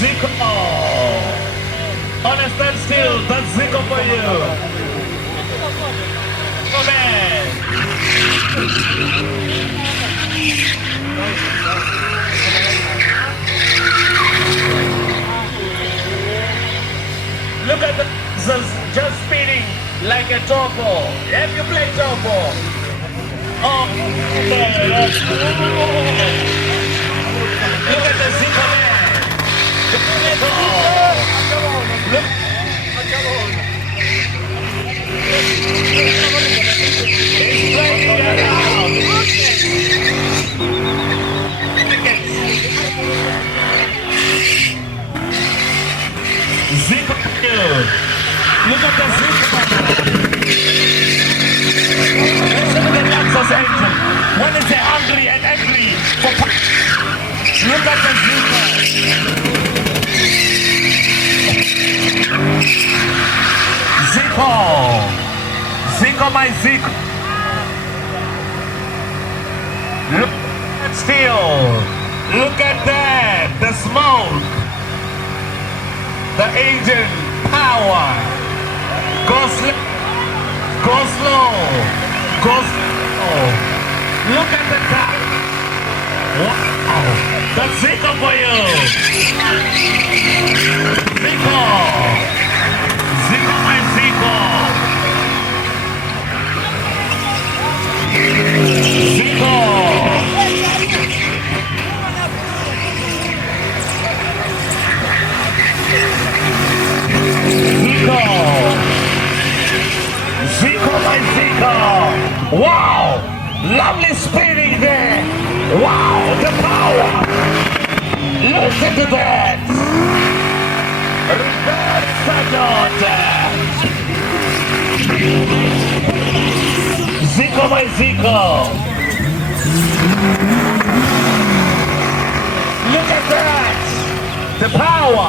ZiKo. On a standstill, that's ZiKo for you. Come on. Look at the just speeding like a turbo. Have you played turbo? Oh, man. Look at the ZiKo man. Look. It's playing around. ZiKo. Look at the ZiKo. Listen to the Lexus Engine. When is it hungry and angry for look at the ZiKo. ZiKo. ZiKo, my ZiKo. Look at steel. Look at that. The smoke. The engine power. Go slow. Go slow. Go slow. Look at the top. Wow. That's ZiKo for you. ZiKo. ZiKo, my ZiKo. ZiKo. ZiKo. ZiKo, my ZiKo. Wow. Lovely speeding there. Wow, the power. Listen to that. Reverse ZiKo, my ZiKo. Look at that. The power.